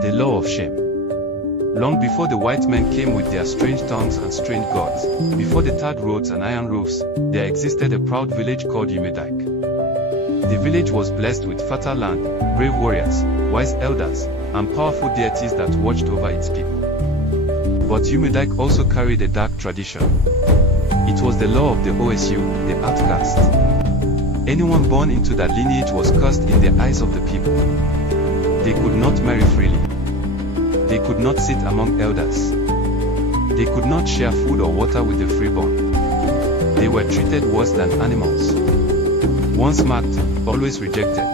The law of shame. Long before the white men came with their strange tongues and strange gods, before the tarred roads and iron roofs, there existed a proud village called Umedike. The village was blessed with fertile land, brave warriors, wise elders, and powerful deities that watched over its people. But Umedike also carried a dark tradition. It was the law of the OSU, the outcast. Anyone born into that lineage was cursed in the eyes of the people. They could not marry freely. They could not sit among elders. They could not share food or water with the freeborn. They were treated worse than animals. Once marked, always rejected.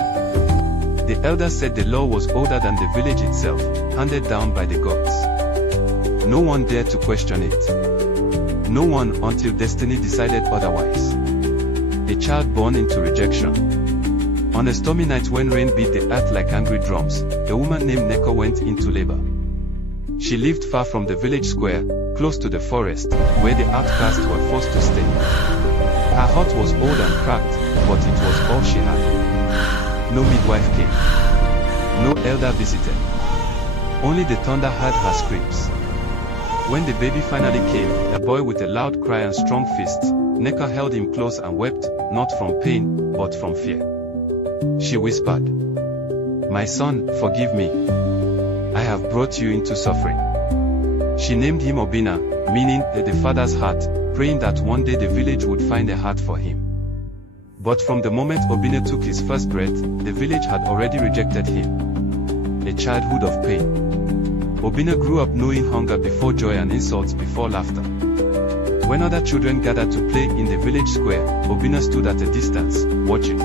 The elders said the law was older than the village itself, handed down by the gods. No one dared to question it. No one until destiny decided otherwise. A child born into rejection. On a stormy night when rain beat the earth like angry drums, a woman named Neko went into labor. She lived far from the village square, close to the forest, where the outcasts were forced to stay. Her hut was old and cracked, but it was all she had. No midwife came. No elder visited. Only the thunder heard her screams. When the baby finally came, a boy with a loud cry and strong fists, Neko held him close and wept, not from pain, but from fear. She whispered, "My son, forgive me. I have brought you into suffering." She named him Obina, meaning the father's heart, praying that one day the village would find a heart for him. But from the moment Obina took his first breath, the village had already rejected him. A childhood of pain. Obina grew up knowing hunger before joy and insults before laughter. When other children gathered to play in the village square, Obina stood at a distance, watching.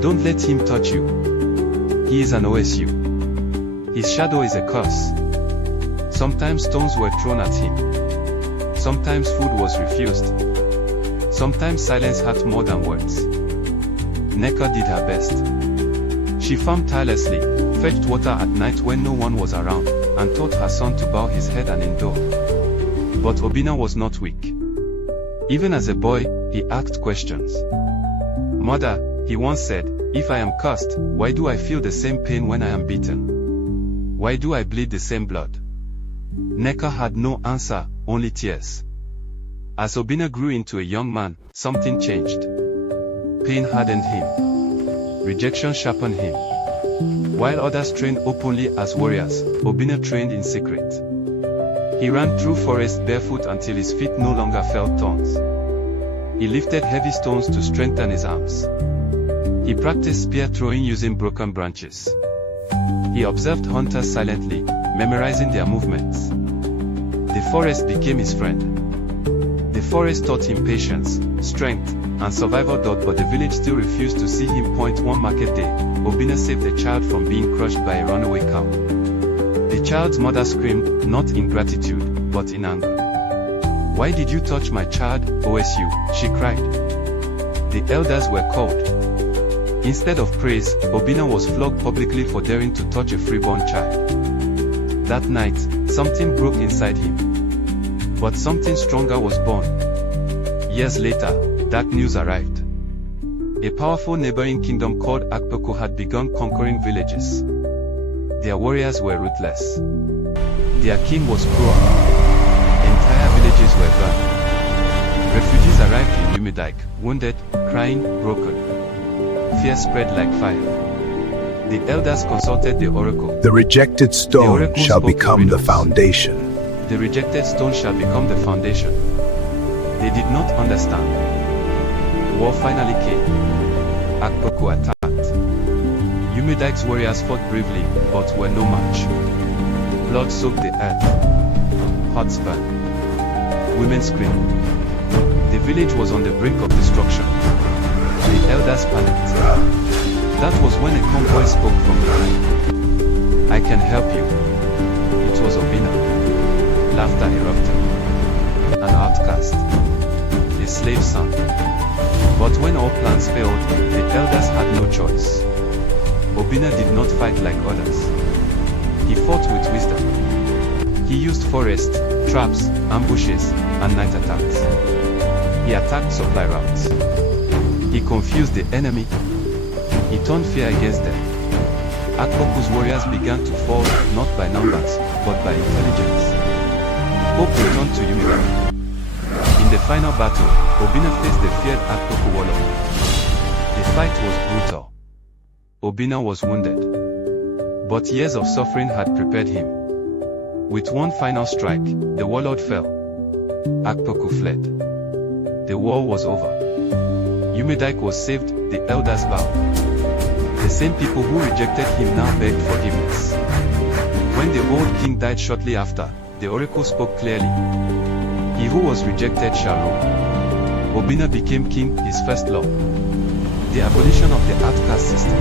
"Don't let him touch you. He is an OSU. His shadow is a curse." Sometimes stones were thrown at him. Sometimes food was refused. Sometimes silence hurt more than words. Neko did her best. She farmed tirelessly, fetched water at night when no one was around, and taught her son to bow his head and endure. But Obina was not weak. Even as a boy, he asked questions. "Mother," he once said, "if I am cursed, why do I feel the same pain when I am beaten? Why do I bleed the same blood?" Neko had no answer, only tears. As Obina grew into a young man, something changed. Pain hardened him. Rejection sharpened him. While others trained openly as warriors, Obina trained in secret. He ran through forests barefoot until his feet no longer felt thorns. He lifted heavy stones to strengthen his arms. He practiced spear throwing using broken branches. He observed hunters silently, memorizing their movements. The forest became his friend. The forest taught him patience, strength, and survival, but the village still refused to see him. One market day, Obina saved a child from being crushed by a runaway cow. The child's mother screamed, not in gratitude, but in anger. "Why did you touch my child, OSU?" she cried. The elders were called. Instead of praise, Obina was flogged publicly for daring to touch a freeborn child. That night, something broke inside him. But something stronger was born. Years later, dark news arrived. A powerful neighboring kingdom called Akpoko had begun conquering villages. Their warriors were ruthless. Their king was cruel. Entire villages were burned. Refugees arrived in Umedike, wounded, crying, broken. Fear spread like fire. The elders consulted the oracle. The rejected stone shall become the foundation. The rejected stone shall become the foundation. They did not understand. War finally came. Akpoko attacked. Umedike's warriors fought bravely, but were no match. Blood soaked the earth. Hearts burned. Women screamed. The village was on the brink of destruction. The elders panicked. That was when a calm voice spoke from behind. "I can help you." It was Obina. Laughter erupted. An outcast. A slave son. But when all plans failed, the elders had no choice. Obina did not fight like others. He fought with wisdom. He used forests, traps, ambushes, and night attacks. He attacked supply routes. He confused the enemy. He turned fear against them. Akpoku's warriors began to fall, not by numbers, but by intelligence. Hope returned to Yumidak. In the final battle, Obinna faced the feared Akpoku warlord. The fight was brutal. Obinna was wounded. But years of suffering had prepared him. With one final strike, the warlord fell. Akpoku fled. The war was over. Yumidaik was saved, the elders vowed. The same people who rejected him now begged forgiveness. When the old king died shortly after, the oracle spoke clearly. He who was rejected shall rule. Obinna became king, his first law. The abolition of the outcaste system.